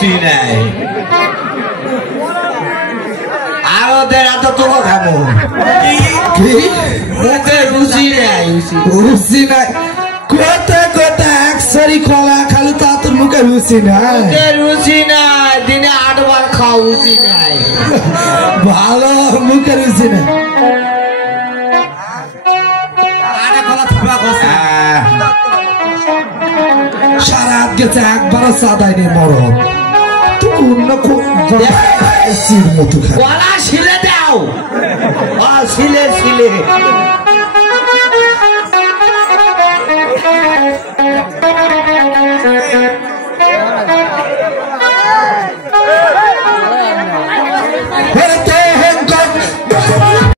রুচি নাই আর ওদের এত তোকে খাবো মুখে রুচি নাই রুচি নাই কোথা কোথা একসারি কলা খালু তা তোর মুখে রুচি নাই রুচি নাই দিনে 8 বার খাও রুচি নাই ভালো মুখে রুচি নাই সারা রাত গেছে একবারও চা দেয়নি মরণ তুই অন্য মতো খা গলা শিলে দাও শিলে শিলে